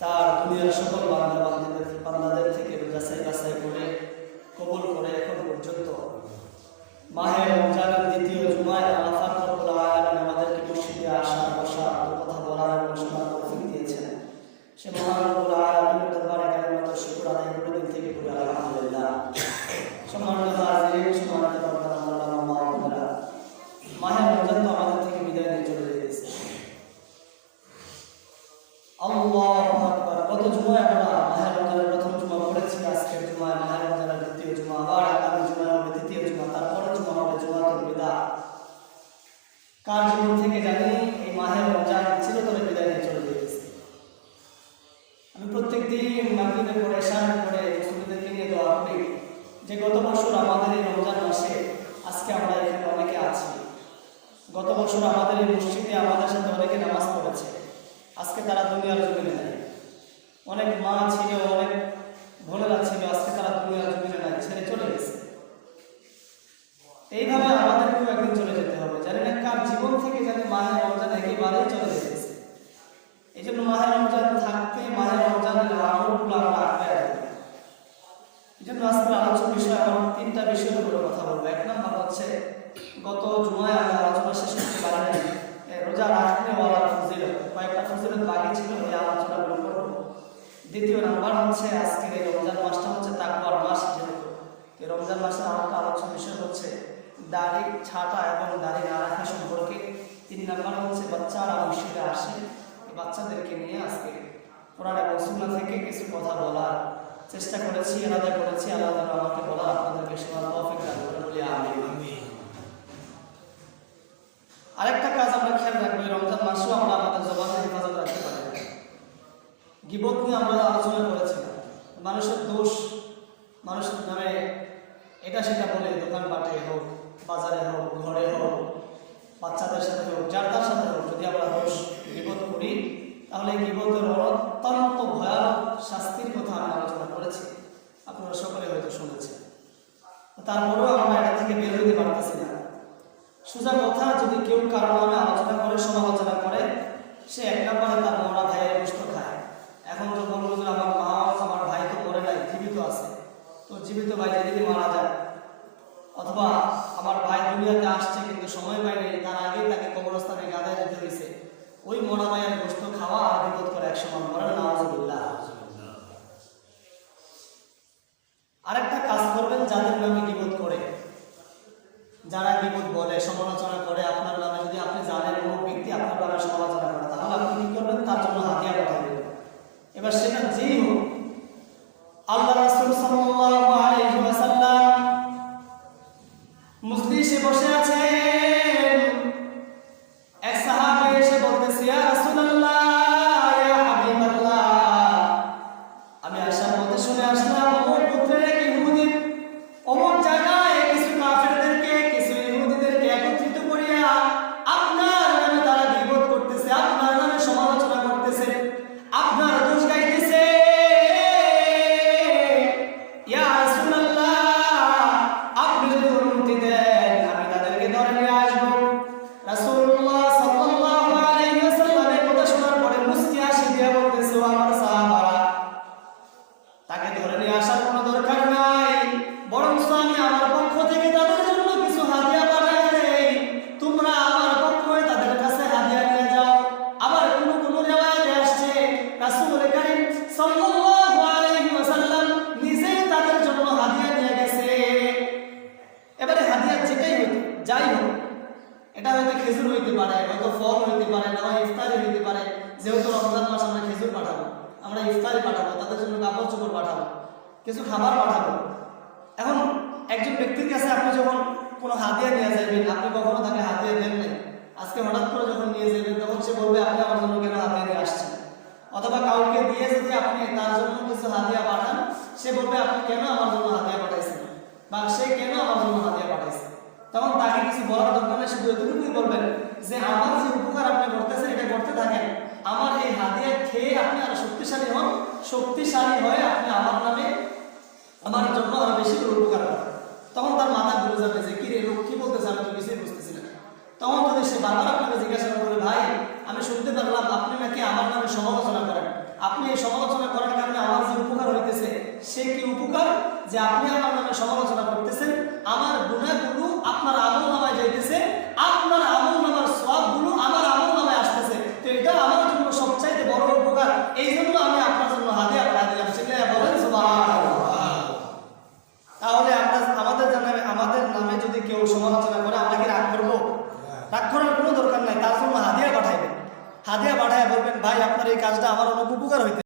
তার দুনিয়ার সকল বান্দা বান্দাদের বান্দাদের থেকে যাচাই বাছাই করে, কবল করে এখন পর্যন্ত। মাহে রমজানের দ্বিতীয় জুমায় পাক রব্বুল আলামিন আমাদেরকে মসজিদে আসা বসা কথা বলার এবং শোনার তৌফিক দিয়েছেন সে মহান রব্বুল আলামিনের দরবারে কালিমাত শুকর আদায় করে দিন থেকে করি আলহামদুলিল্লাহ সম্মানিত হাজিরিন সম্মানিত বাবা আল্লাহ মা বোনেরা মাহে রমজান তো আমাদের থেকে বিদায় নিয়ে চলে যেতেছে আল্লাহ আকবার গত নিয়ে আমি পরে নিয়ে যে গত আমাদের এই আজকে আমরা অনেকে আছি। গত বছর আমাদের এই মসজিদে আমাদের সাথে অনেকে নামাজ পড়েছে। আজকে তারা দুনিয়ার জমিনে নেই। অনেক মা ছিল অনেক বোনেরা ছিল আজকে তারা দুনিয়ার জমিনে নাই ছেড়ে চলে গেছে। এইভাবে আমাদেরকেও একদিন চলে যেতে হবে জানি না কার জীবন থেকে জানি মাহে রমজান একেবারেই চলে যেতেছে এই জন্য মাহে রমজান থাকতে মাহে রমজানের আমলগুলো আমরা রাখব। এই জন্য আজকের আলোচনা বিষয় আমার তিনটা বিষয়ের উপরে কথা বলব। এক নম্বর হচ্ছে গত জুমায় আমরা আলোচনা শেষ করতে পারি নাই এ, রোজা রাখতে ওয়ালার ফজিলত কয়েকটা ফজিলত বাকি ছিল আলোচনাগুলো করব দ্বিতীয় নাম্বার হচ্ছে আজকের এই রমজান মাসটা হচ্ছে তাকওয়ার মাস যেহেতু। এই রমজান মাসের আরেকটা আলোচনা বিষয় হচ্ছে দাড়ি ছাটা এবং দাড়ি না রাখা সম্পর্কে। তিন নাম্বার হচ্ছে বাচ্চারা মসজিদে আসে বাচ্চাদেরকে নিয়ে আজকে কোরআন এবং সুন্নাহ থেকে কিছু কথা বলার চেষ্টা করেছি আলাদা করেছি। আলাদা আমাকে বলা আপনাদেরকে শোনার তৌফিক দান করে বলি আমিন আরেকটা কাজ আমরা খেয়াল রাখব এই রমজান মাসেও আমরা আমাদের জবানের হেফাজত রাখতে পারি না। গিবত নিয়ে আমরা আলোচনা করেছিলাম মানুষের দোষ মানুষের নামে এটা সেটা বলে দোকানপাটে হোক বাজারে হোক ঘরে হোক বাচ্চাদের সাথে হোক যার তার সাথে হোক যদি আমরা দোষ গিবত করি তাহলে এই গিবতের অত্যন্ত ভয়ানক শাস্তির কথা আমি আলোচনা করেছি। আপনারা সকলে হয়তো শুনেছেন। তারপরেও আমরা এটা থেকে বের হতে পারতেছি না। সোজা কথা, যদি কেউ কারও নামে আলোচনা করে, সমালোচনা করে, সে এক নম্বরে তার মরা ভাইয়ের গোষ্ঠ খায়। এখন তো বলব যে আমার মা, আমার ভাই তো মরে নাই, জীবিত আছে। তো জীবিত ভাই যদি মারা যায়, অথবা আমার ভাই দুনিয়াতে আসছে কিন্তু সময় পায়নি, তার আগেই তাকে কবরস্থানে গাদায় যেতে হয়েছে ওই মরা ভাইয়ের গোষ্ঠ খাওয়া আর বিপদ করে এক সময় মরে নাওয়াজুবিল্লাহ আরেকটা কাজ করবেন যাদের নামে বিপদ করে। যারা বিপদ বলে, সমালোচনা করে, আপনার নামে যদি আপনি জানেন কোনো ব্যক্তি আপনার নামে সমালোচনা করে, তাহলে আপনি কি করবেন? তার জন্য হাতিয়া পাঠাবেন। এবার সেটা যেই হোক, আল্লাহ রাসূল সাল্লাল্লাহু আলাইহি ওয়াসাল্লাম মজলিসে বসে হয়তো খেজুর হইতে পারে, হয়তো ফল হইতে পারে না ইফতারি হইতে পারে, যেহেতু রমজান মাস আমরা খেজুর পাঠাবো, আমরা ইফতারি পাঠাবো, তাদের জন্য কাপড় চোপড় পাঠাবো, কিছু খাবার পাঠাবো। এখন একজন ব্যক্তির কাছে আপনি যখন কোনো হাতিয়া নিয়ে যাবেন, আপনি কখনো তাকে হাতিয়া দেন নাই? আজকে হঠাৎ করে যখন নিয়ে যাবেন, তখন সে বলবে, আপনি আমার জন্য কেন হাতিয়া নিয়ে আসছেন? অথবা কাউকে দিয়ে যদি আপনি তার জন্য কিছু হাতিয়া পাঠান, সে বলবে, আপনি কেন আমার জন্য হাতিয়া পাঠাইছেন? বা সে কেন আমার জন্য হাতিয়া পাঠাইছে? তখন তাকে কিছু বলার দরকার নেই শুধু এতটুকুই বলবেন যে আমার যে উপকার আপনি করতেছেন, এটা করতে থাকেন। আমার এই হাদিয়া খেয়ে আপনি আরও শক্তিশালী হন। শক্তিশালী হয়ে আপনি আমার নামে আমার জন্য আরও বেশি করে উপকার করেন তখন তার মাথা ঘুরে যাবে যে কি রে লোক কি বলতেছে? আমি তো কিছুই বুঝতেছি না। তখন যদি সে বারবার আপনাকে জিজ্ঞাসা করবে ভাই, আমি শুনতে পারলাম আপনি নাকি আমার নামে সমালোচনা করেন। আপনি এই সমালোচনা করার কারণে আমার যে উপকার হইতেছে, সে কি উপকার? যে আপনি আমার নামে সমালোচনা আমার অনেক উপকার হইতে